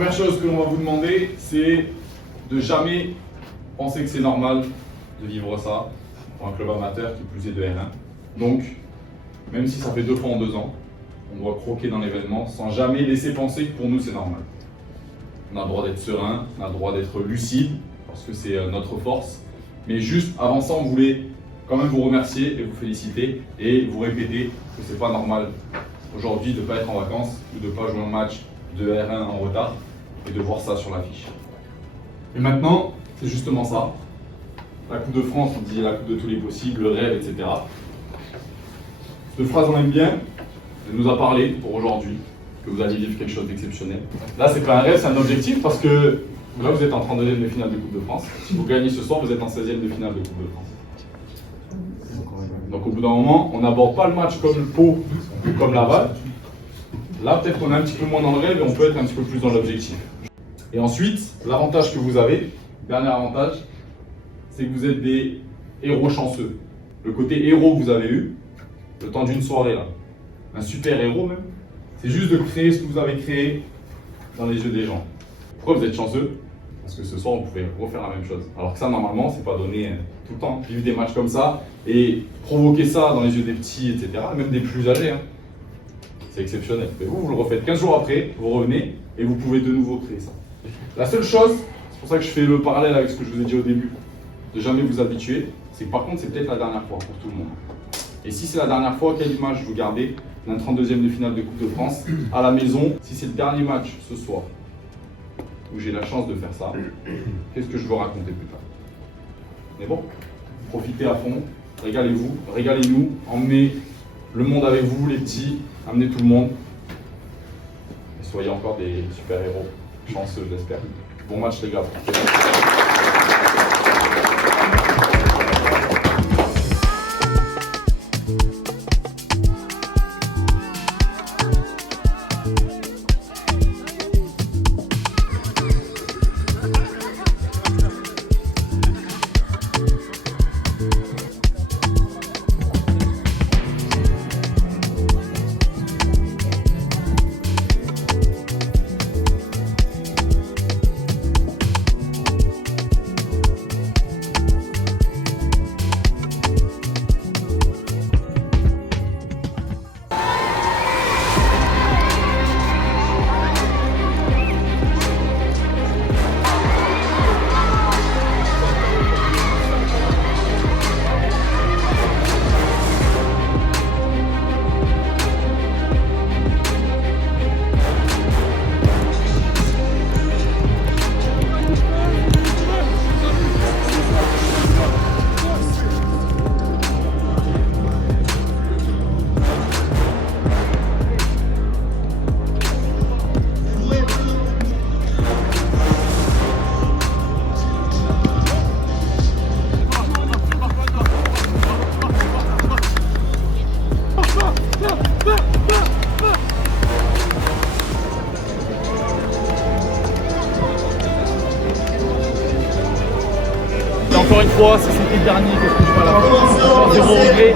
Première chose que l'on va vous demander, c'est de jamais penser que c'est normal de vivre ça pour un club amateur qui plus est de R1. Donc, même si ça fait 2 fois en 2 ans, on doit croquer dans l'événement sans jamais laisser penser que pour nous c'est normal. On a le droit d'être serein, on a le droit d'être lucide, parce que c'est notre force. Mais juste avant ça, on voulait quand même vous remercier et vous féliciter et vous répéter que c'est pas normal aujourd'hui de ne pas être en vacances ou de ne pas jouer un match de R1 en retard et de voir ça sur l'affiche. Et maintenant, c'est justement ça. La Coupe de France, on dit la Coupe de tous les possibles, le rêve, etc. Cette phrase, on aime bien. Elle nous a parlé pour aujourd'hui, que vous alliez vivre quelque chose d'exceptionnel. Là, c'est pas un rêve, c'est un objectif parce que là, vous êtes en 32e de finale de Coupe de France. Si vous gagnez ce soir, vous êtes en 16e de finale de Coupe de France. Donc au bout d'un moment, on n'aborde pas le match comme le Pau ou comme Laval. Là, peut-être qu'on est un petit peu moins dans le rêve et on peut être un petit peu plus dans l'objectif. Et ensuite, l'avantage que vous avez, dernier avantage, c'est que vous êtes des héros chanceux. Le côté héros que vous avez eu, le temps d'une soirée là, un super héros même, c'est juste de créer ce que vous avez créé dans les yeux des gens. Pourquoi vous êtes chanceux? Parce que ce soir, on pouvait refaire la même chose. Alors que ça, normalement, c'est pas donné tout le temps. Vivre des matchs comme ça et provoquer ça dans les yeux des petits, etc., même des plus âgés, hein, c'est exceptionnel. Mais vous le refaites 15 jours après, vous revenez et vous pouvez de nouveau créer ça. La seule chose, c'est pour ça que je fais le parallèle avec ce que je vous ai dit au début, de jamais vous habituer, c'est que par contre, c'est peut-être la dernière fois pour tout le monde. Et si c'est la dernière fois, quelle image vous gardez d'un 32e de finale de Coupe de France à la maison? Si c'est le dernier match ce soir, où j'ai la chance de faire ça, qu'est-ce que je veux raconter plus tard? Mais bon, profitez à fond, régalez-vous, régalez-nous, emmenez le monde avec vous, les petits, amenez tout le monde. Et soyez encore des super-héros, chanceux, j'espère. Bon match les gars. Encore une fois, si c'était le dernier, qu'est-ce que je fais à la fin? Zéro regret.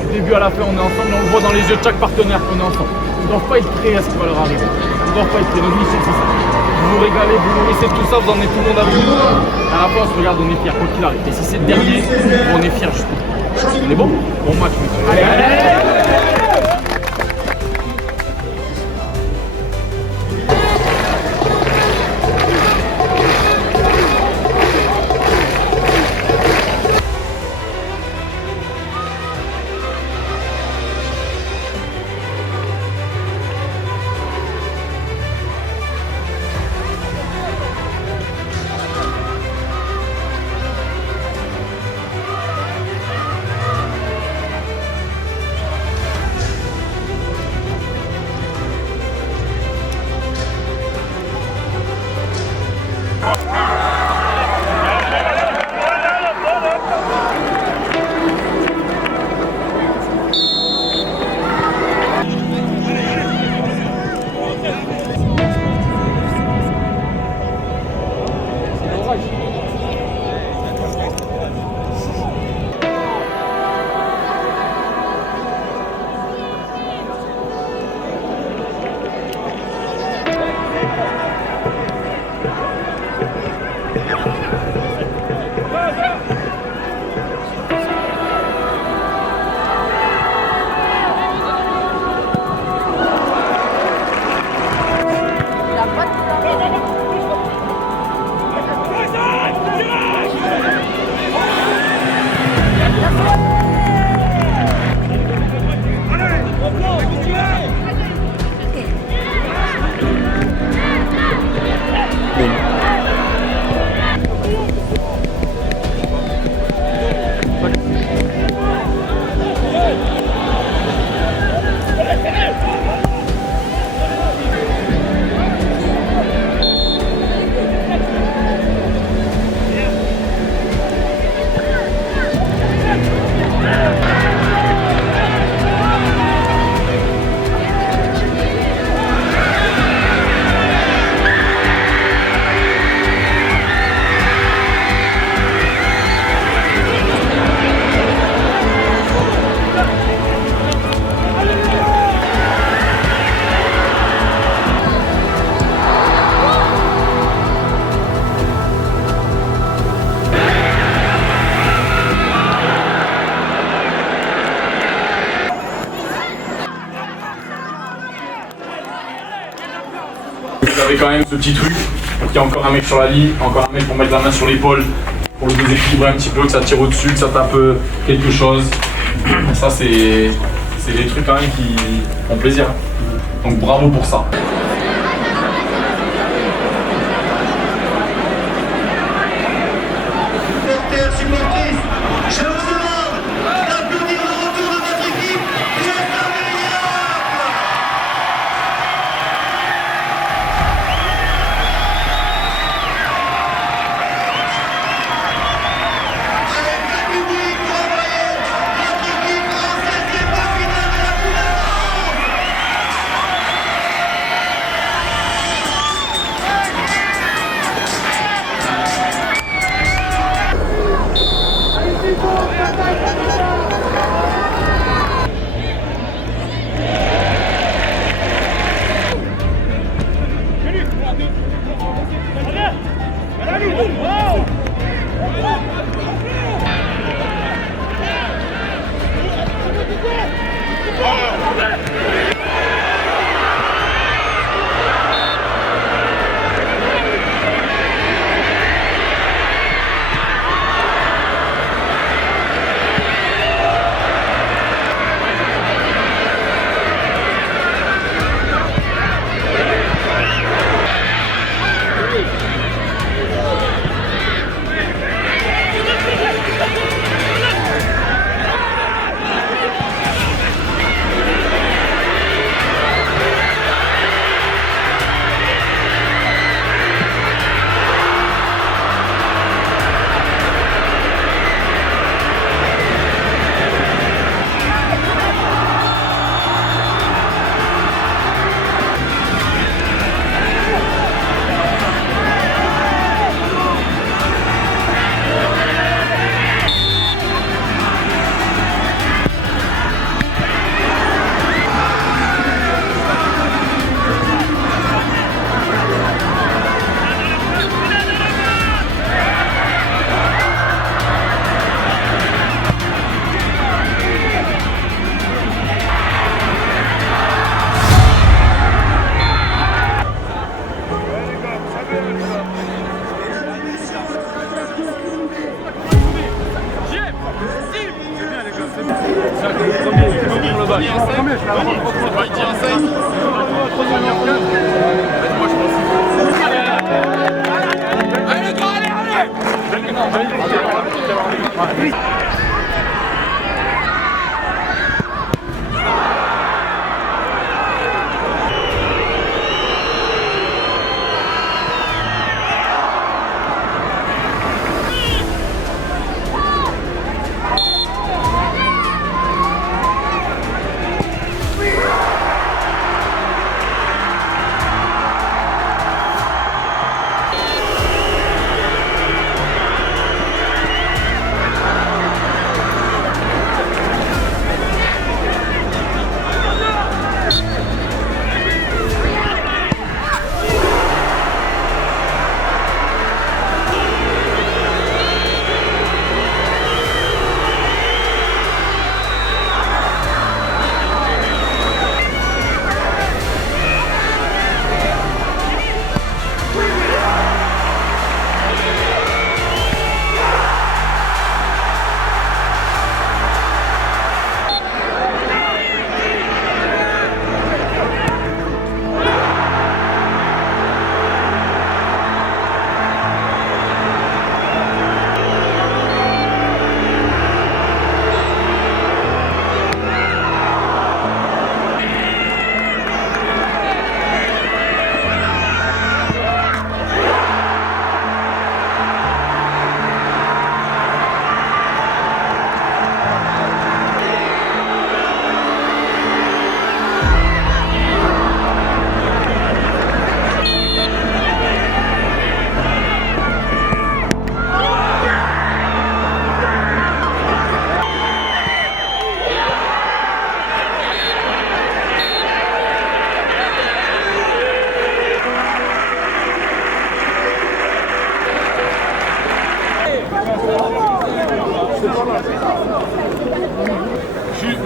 Du début à la fin, on est ensemble, on le voit dans les yeux de chaque partenaire qu'on est ensemble. Ils ne doivent pas être prêts à ce qui va leur arriver. Ils ne doivent pas être prêts. Notre mission, c'est ça. Vous vous régalez, vous nourrissez tout ça, vous emmenez tout le monde avec vous. À la fin, on se regarde, on est fiers, quoi qu'il arrive. Et si c'est le dernier, on est fiers justement. On est bon? Bon match, monsieur. Allez. Vous avez quand même ce petit truc, donc il y a encore un mec sur la ligne, encore un mec pour mettre la main sur l'épaule, pour le déséquilibrer un petit peu, que ça tire au-dessus, que ça tape quelque chose. Ça c'est des trucs quand même qui font plaisir. Donc bravo pour ça.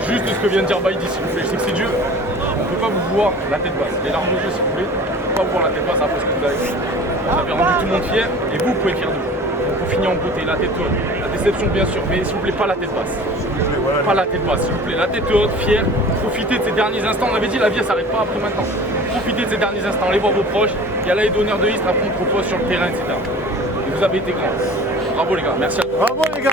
Juste ce que vient de dire Baïdi, s'il vous plaît, je sais que c'est Dieu. On ne peut pas vous voir la tête basse. Les larmes aux yeux, s'il vous plaît. de pas voir la tête basse après ce que vous avez fait. Vous avez rendu tout le monde fier et vous pouvez être fier de vous. Donc on finit en beauté, la tête haute, la déception bien sûr, mais s'il vous plaît, pas la tête basse. Pas la tête basse, s'il vous plaît, la tête haute, fière, profitez de ces derniers instants. On avait dit la vie, ça s'arrête pas après maintenant. Profitez de ces derniers instants, allez voir vos proches, il y a l'aide d'honneur de Istres, après on propose sur le terrain, etc. Et vous avez été grands. Bravo les gars, merci à vous. Bravo les gars.